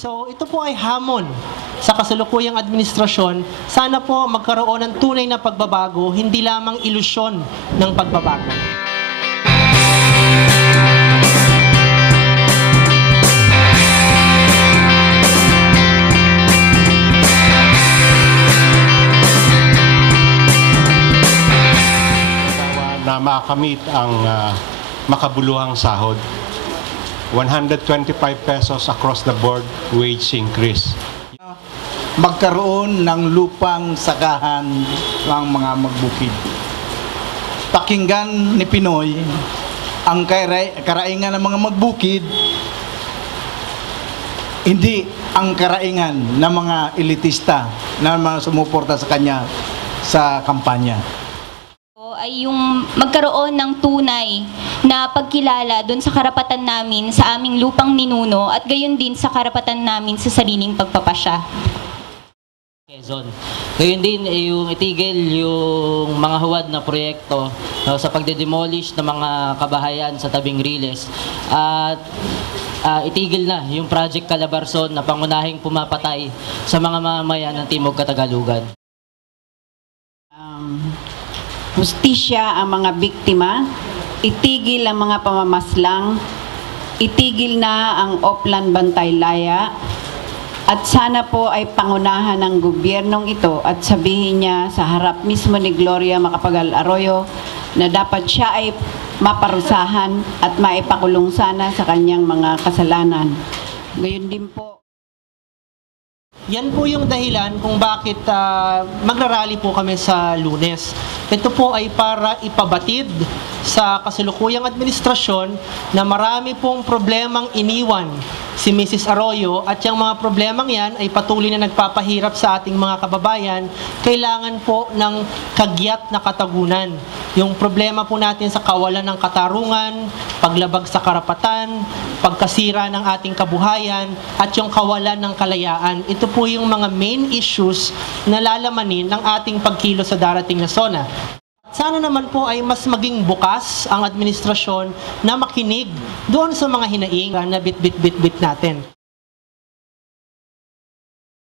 So ito po ay hamon sa kasalukuyang administrasyon. Sana po magkaroon ng tunay na pagbabago, hindi lamang ilusyon ng pagbabago. Na makamit ang makabuluhang sahod. 125 pesos across the board wage increase. Magkaroon ng lupang sakahan ng mga magbukid. Pakinggan ni Pinoy ang karaingan ng mga magbukid, hindi ang karaingan ng mga elitista na mga sumuporta sa kanya sa kampanya. Ay yung magkaroon ng tunay na pagkilala doon sa karapatan namin sa aming lupang ninuno at gayon din sa karapatan namin sa sariling pagpapasya. Quezon. Gayon din yung itigil yung mga huwad na proyekto sa pagde-demolish ng mga kabahayan sa tabing Riles at itigil na yung Project Calabarzon na pangunahing pumapatay sa mga mamamayan ng Timog Katagalugan. Hustisya ang mga biktima, itigil ang mga pamamaslang, itigil na ang Oplan Bantay Laya, at sana po ay pangunahan ng gobyernong ito at sabihin niya sa harap mismo ni Gloria Macapagal Arroyo na dapat siya ay maparusahan at maipakulong sana sa kanyang mga kasalanan. Gayon din po. Yan po yung dahilan kung bakit magrarally po kami sa Lunes. Ito po ay para ipabatid sa kasalukuyang administrasyon na marami pong problemang iniwan si Mrs. Arroyo at yung mga problemang yan ay patuloy na nagpapahirap sa ating mga kababayan. Kailangan po ng kagyat na katagunan. Yung problema po natin sa kawalan ng katarungan, paglabag sa karapatan, pagkasira ng ating kabuhayan, at yung kawalan ng kalayaan. Ito po yung mga main issues na lalamanin ng ating pagkilos sa darating na SONA. Sana naman po ay mas maging bukas ang administrasyon na makinig doon sa mga hinaing na bit natin.